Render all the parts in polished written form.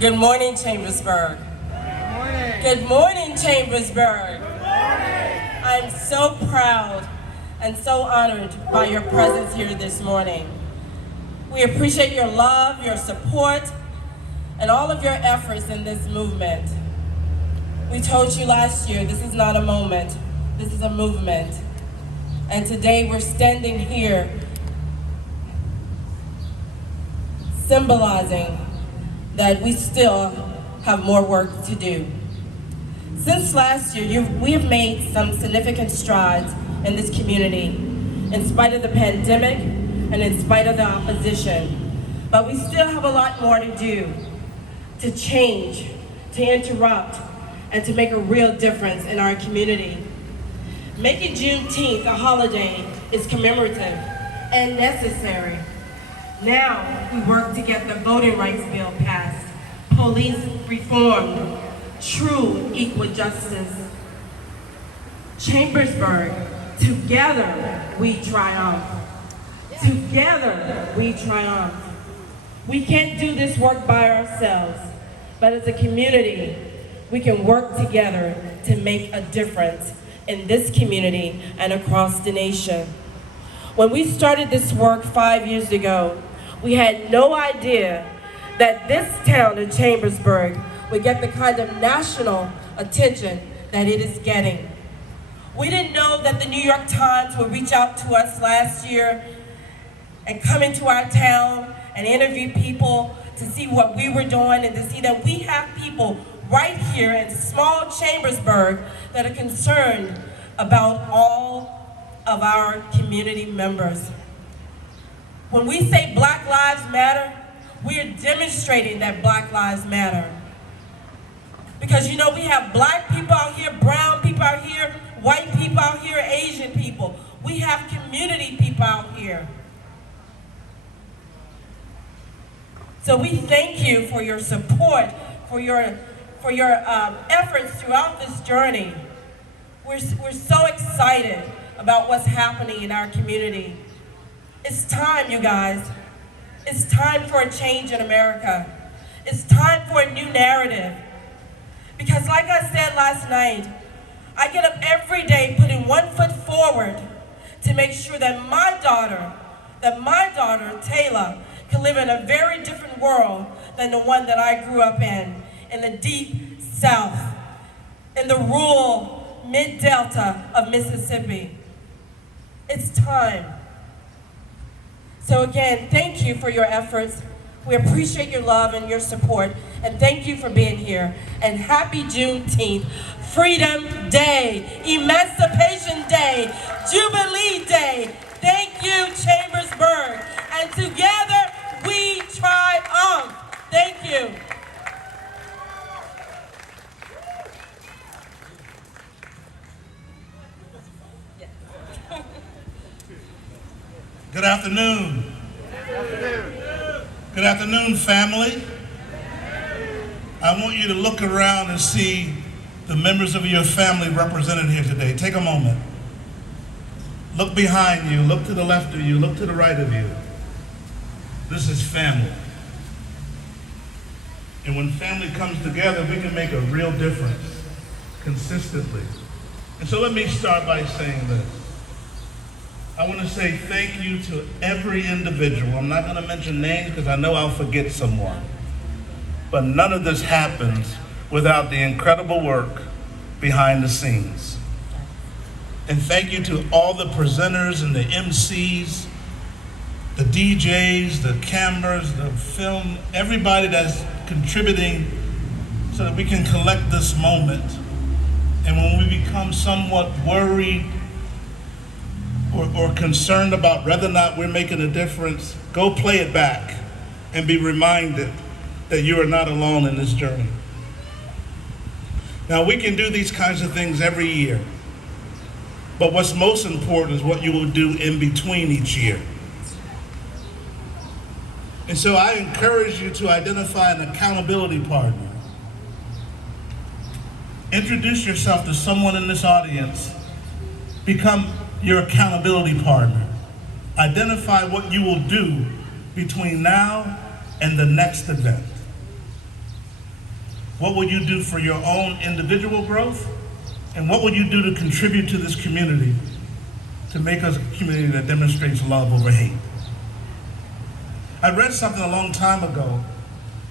Good morning, Chambersburg. Good morning. Good morning, Chambersburg. Good morning. I'm so proud and so honored by your presence here this morning. We appreciate your love, your support, and all of your efforts in this movement. We told you last year, this is not a moment, this is a movement. And today we're standing here symbolizing that we still have more work to do. Since last year, we have made some significant strides in this community, in spite of the pandemic and in spite of the opposition. But we still have a lot more to do, to change, to interrupt, and to make a real difference in our community. Making Juneteenth a holiday is commemorative and necessary. Now we work to get the voting rights bill passed, police reformed, true equal justice. Chambersburg, together we triumph. Together we triumph. We can't do this work by ourselves, but as a community, we can work together to make a difference in this community and across the nation. When we started this work 5 years ago, we had no idea that this town of Chambersburg would get the kind of national attention that it is getting. We didn't know that the New York Times would reach out to us last year and come into our town and interview people to see what we were doing and to see that we have people right here in small Chambersburg that are concerned about all of our community members. When we say Black Lives Matter, we are demonstrating that Black Lives Matter. Because you know, we have black people out here, brown people out here, white people out here, Asian people. We have community people out here. So we thank you for your support, for your efforts throughout this journey. We're so excited about what's happening in our community. It's time, you guys. It's time for a change in America. It's time for a new narrative. Because like I said last night, I get up every day putting 1 foot forward to make sure that my daughter, Taylor, can live in a very different world than the one that I grew up in the deep South, in the rural mid-delta of Mississippi. It's time. So again, thank you for your efforts. We appreciate your love and your support, and thank you for being here. And happy Juneteenth, Freedom Day, Emancipation Day, Jubilee Day. Thank you, Chambersburg. And together we triumph. Thank you. Good afternoon. Good afternoon, family. I want you to look around and see the members of your family represented here today. Take a moment. Look behind you, look to the left of you, look to the right of you. This is family. And when family comes together, we can make a real difference consistently. And so let me start by saying this. I want to say thank you to every individual. I'm not going to mention names because I know I'll forget someone. But none of this happens without the incredible work behind the scenes. And thank you to all the presenters and the MCs, the DJs, the cameras, the film, everybody that's contributing so that we can collect this moment. And when we become somewhat worried or concerned about whether or not we're making a difference, go play it back and be reminded that you are not alone in this journey. Now, we can do these kinds of things every year, but what's most important is what you will do in between each year. And so I encourage you to identify an accountability partner. Introduce yourself to someone in this audience. Become your accountability partner. Identify what you will do between now and the next event. What will you do for your own individual growth? And what will you do to contribute to this community to make us a community that demonstrates love over hate? I read something a long time ago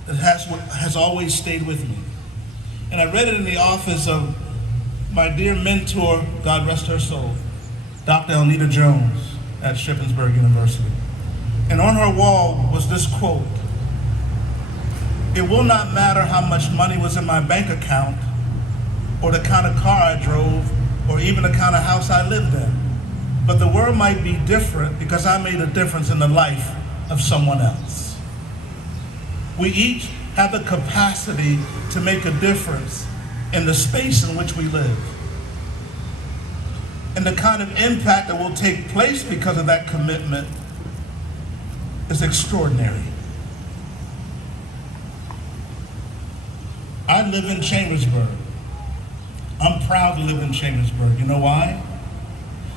that has always stayed with me. And I read it in the office of my dear mentor, God rest her soul, Dr. Elnita Jones at Chambersburg University. And on her wall was this quote: "It will not matter how much money was in my bank account, or the kind of car I drove, or even the kind of house I lived in. But the world might be different because I made a difference in the life of someone else." We each have the capacity to make a difference in the space in which we live. And the kind of impact that will take place because of that commitment is extraordinary. I live in Chambersburg. I'm proud to live in Chambersburg. You know why?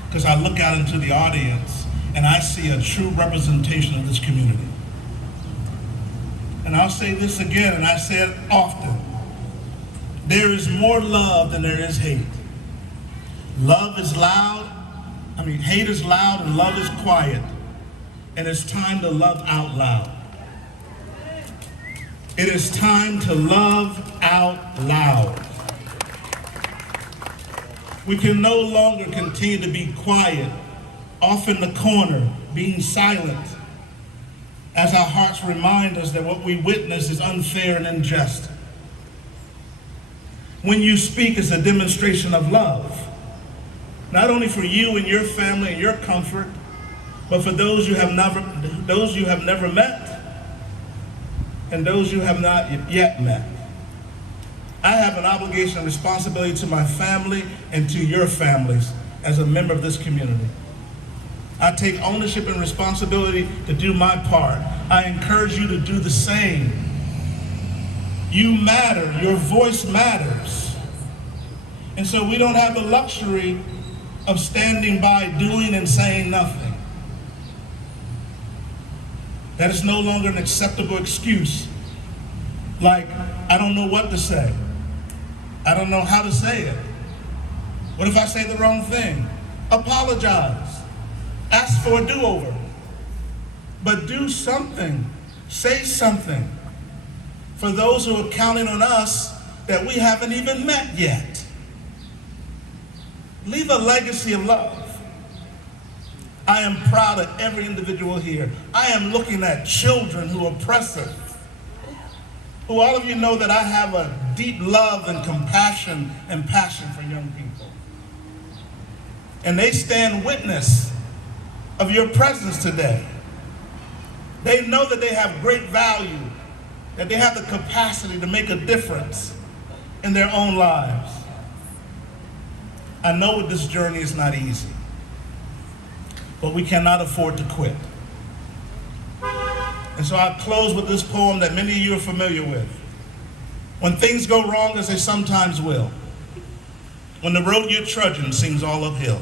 Because I look out into the audience and I see a true representation of this community. And I'll say this again, and I say it often. There is more love than there is hate. Hate is loud and love is quiet. And it's time to love out loud. It is time to love out loud. We can no longer continue to be quiet, off in the corner, being silent, as our hearts remind us that what we witness is unfair and unjust. When you speak, it's a demonstration of love, not only for you and your family and your comfort, but for those you have never met and those you have not yet met. I have an obligation and responsibility to my family and to your families as a member of this community. I take ownership and responsibility to do my part. I encourage you to do the same. You matter, your voice matters. And so we don't have the luxury of standing by doing and saying nothing. That is no longer an acceptable excuse. Like, I don't know what to say. I don't know how to say it. What if I say the wrong thing? Apologize. Ask for a do-over. But do something. Say something. For those who are counting on us that we haven't even met yet. Leave a legacy of love. I am proud of every individual here. I am looking at children who are oppressive, who all of you know that I have a deep love and compassion and passion for young people. And they stand witness of your presence today. They know that they have great value, that they have the capacity to make a difference in their own lives. I know that this journey is not easy, but we cannot afford to quit. And so I'll close with this poem that many of you are familiar with. When things go wrong, as they sometimes will, when the road you're trudging seems all uphill,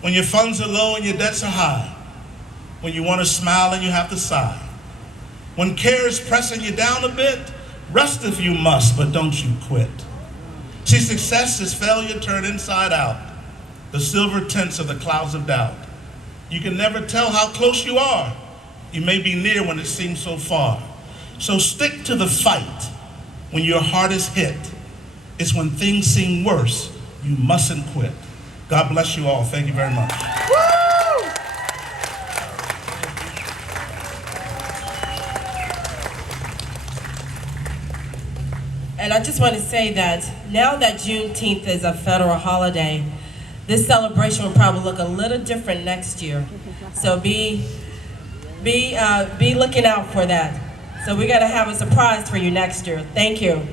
when your funds are low and your debts are high, when you want to smile and you have to sigh, when care is pressing you down a bit, rest if you must, but don't you quit. See, success is failure turned inside out, the silver tints of the clouds of doubt. You can never tell how close you are. You may be near when it seems so far. So stick to the fight when your heart is hit. It's when things seem worse, you mustn't quit. God bless you all. Thank you very much. And I just want to say that now that Juneteenth is a federal holiday, this celebration will probably look a little different next year. So be looking out for that. So we're going to have a surprise for you next year. Thank you.